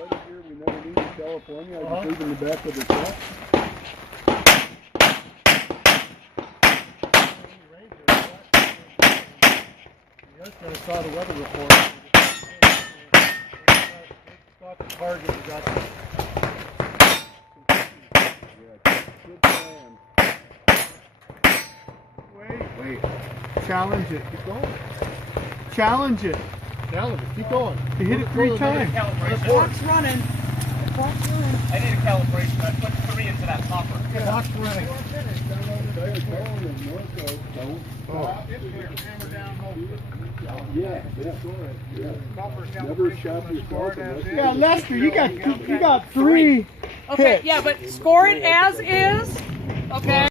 weather gear we never need in California. I just leave in the back of the truck. You guys kind of saw the weather report. Got the target. We got good plan. Wait. Challenge it. Keep going. Challenge it. Challenge it. Keep going. You hit it 3 times. The clock's running. I need a calibration. I put 3 into that popper. The clock's running. Yeah. Never shot your car. Yeah, Lester, you got 3. Okay, yeah, but score it as is. Okay.